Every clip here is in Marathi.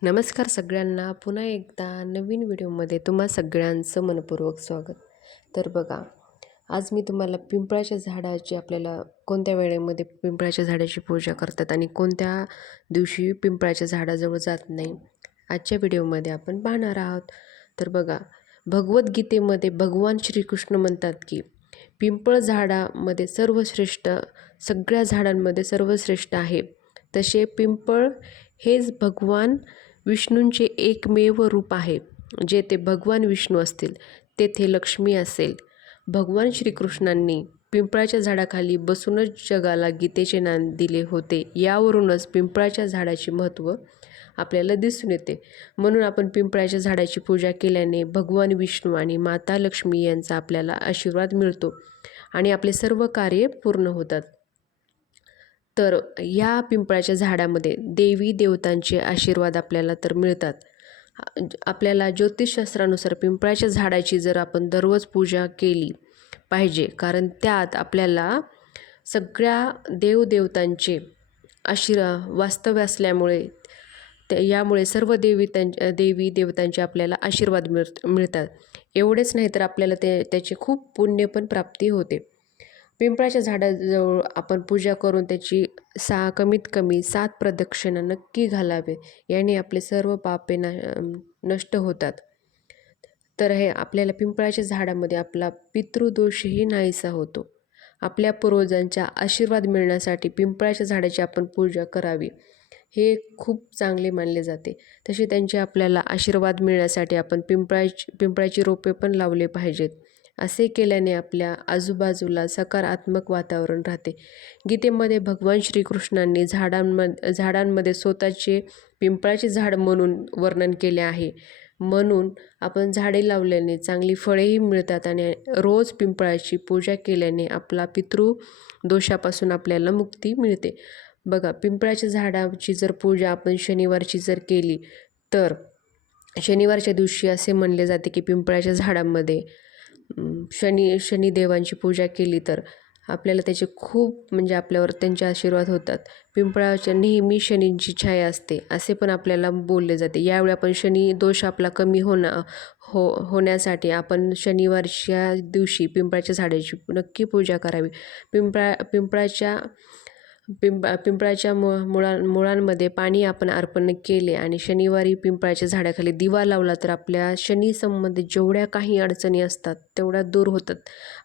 नमस्कार सगळ्यांना. पुन्हा एकदा नवीन व्हिडिओमध्ये तुम्हा सगळ्यांचं मनपूर्वक स्वागत. तर बघा आज मी तुम्हाला पिंपळाच्या झाडाची आपल्याला कोणत्या वेळेमध्ये पिंपळाच्या झाडाची पूजा करतात आणि कोणत्या दिवशी पिंपळाच्या झाडाजवळ जात नाही आजच्या व्हिडिओमध्ये आपण पाहणार आहोत. तर बघा भगवद्गीतेमध्ये भगवान श्रीकृष्ण म्हणतात की पिंपळ झाडामध्ये सर्वश्रेष्ठ सगळ्या झाडांमध्ये सर्वश्रेष्ठ आहे. तसे पिंपळ हेच भगवान विष्णूंचे एकमेव रूप आहे जेथे भगवान विष्णू असतील तेथे लक्ष्मी असेल. भगवान श्रीकृष्णांनी पिंपळाच्या झाडाखाली बसूनच जगाला गीतेचे ज्ञान दिले होते. यावरूनच पिंपळाच्या झाडाचे महत्त्व आपल्याला दिसून येते. म्हणून आपण पिंपळाच्या झाडाची पूजा केल्याने भगवान विष्णू आणि माता लक्ष्मी यांचा आपल्याला आशीर्वाद मिळतो आणि आपले सर्व कार्य पूर्ण होतात. तर या पिंपळाच्या झाडामध्ये देवी देवतांचे आशीर्वाद आपल्याला तर मिळतात. आपल्याला ज्योतिषशास्त्रानुसार पिंपळाच्या झाडाची जर आपण दररोज पूजा केली पाहिजे कारण त्यात आपल्याला सगळ्या देवदेवतांचे आशीर्वा वास्तव्य असल्यामुळे त्या यामुळे सर्व देवी त्यां देवी देवतांचे आपल्याला आशीर्वाद मिळ मिळतात. एवढेच नाही तर आपल्याला ते त्याची खूप पुण्य पण प्राप्ती होते. पिंपळाच्या झाडाजवळ आपण पूजा करून त्याची सा कमीत कमी सात प्रदक्षिणा नक्की घालावे. याने आपले सर्व पापे न नष्ट होतात. तर हे आपल्याला पिंपळाच्या झाडामध्ये आपला पितृदोषही नाहीसा होतो. आपल्या पूर्वजांचा आशीर्वाद मिळण्यासाठी पिंपळाच्या झाडाची आपण पूजा करावी. हे खूप चांगले मानले जाते. तसे त्यांचे आपल्याला आशीर्वाद मिळण्यासाठी आपण पिंपळाची पिंपळाची रोपे पण लावले पाहिजेत. असे केल्याने आपल्या आजूबाजूला सकारात्मक वातावरण राहते. गीतेमध्ये भगवान श्रीकृष्णांनी झाडांमध्ये झाडांमध्ये स्वतःचे पिंपळाचे झाड म्हणून वर्णन केले आहे. म्हणून आपण झाडे लावल्याने चांगली फळेही मिळतात आणि रोज पिंपळाची पूजा केल्याने आपला पितृ दोषापासून आपल्याला मुक्ती मिळते. बघा पिंपळाच्या झाडाची जर पूजा आपण शनिवारची जर केली तर शनिवारच्या दिवशी असे म्हणले जाते की पिंपळाच्या झाडांमध्ये शनी शनिदेवांची पूजा केली तर आपल्याला त्याचे खूप म्हणजे आपल्यावर त्यांचे आशीर्वाद होतात. पिंपळाच्या नेहमी शनींची छाया असते असे पण आपल्याला बोलले जाते. यावेळी आपण शनी दोष आपला कमी होणं हो होण्यासाठी आपण शनिवारच्या दिवशी पिंपळाच्या झाडाची नक्की पूजा करावी. पिंपळा पिंपळाच्या पिंप पिंपळाच्या मु मुळां मुळांमध्ये पाणी आपण अर्पण केले आणि शनिवारी पिंपळाच्या झाडाखाली दिवा लावला तर आपल्या शनी संबंधित जेवढ्या काही अडचणी असतात तेवढ्या दूर होतात.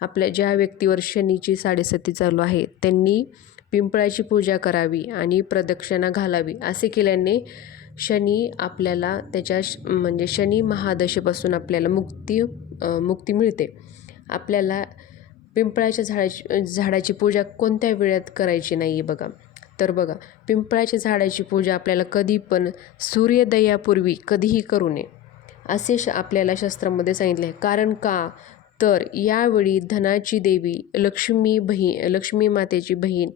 आपल्या ज्या व्यक्तीवर शनीची साडेसती चालू आहे त्यांनी पिंपळाची पूजा करावी आणि प्रदक्षिणा घालावी. असे केल्याने शनी आपल्याला त्याच्या म्हणजे शनी महादशेपासून आपल्याला मुक्ती मुक्ती मिळते. आपल्याला पिंपळाच्या झाडाची झाडाची पूजा कोणत्या वेळात करायची नाही आहे बघा. तर बघा पिंपळाच्या झाडाची पूजा आपल्याला कधी पण सूर्योदयापूर्वी कधीही करू नये. असे श आपल्याला शास्त्रामध्ये सांगितले आहे कारण का? तर यावेळी धनाची देवी लक्ष्मी बहीण लक्ष्मी मातेची बहीण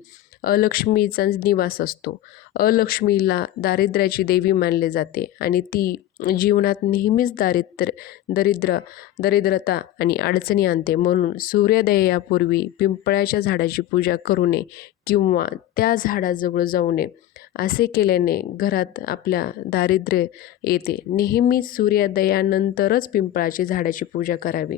अलक्ष्मीचा निवास असतो. अलक्ष्मीला दारिद्र्याची देवी मानले जाते आणि ती जीवनात नेहमीच दारिद्र्य दरिद्र दरिद्रता आणि अडचणी आणते. म्हणून सूर्योदयापूर्वी पिंपळाच्या झाडाची पूजा करू नये किंवा त्या झाडाजवळ जाऊ नये. असे केल्याने घरात आपल्या दारिद्र्य येते. नेहमीच सूर्योदयानंतरच पिंपळाची झाडाची पूजा करावी.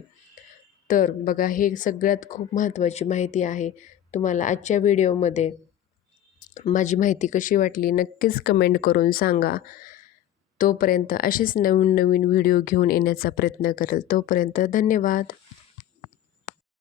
तर बघा हे सगळ्यात खूप महत्त्वाची माहिती आहे. तुम्हाला आजच्या व्हिडिओमध्ये माझी माहिती कशी वाटली नक्कीच कमेंट करून सांगा. तोपर्यंत असेच नवीन नवीन व्हिडिओ घेऊन येण्याचा प्रयत्न करेल. तोपर्यंत धन्यवाद.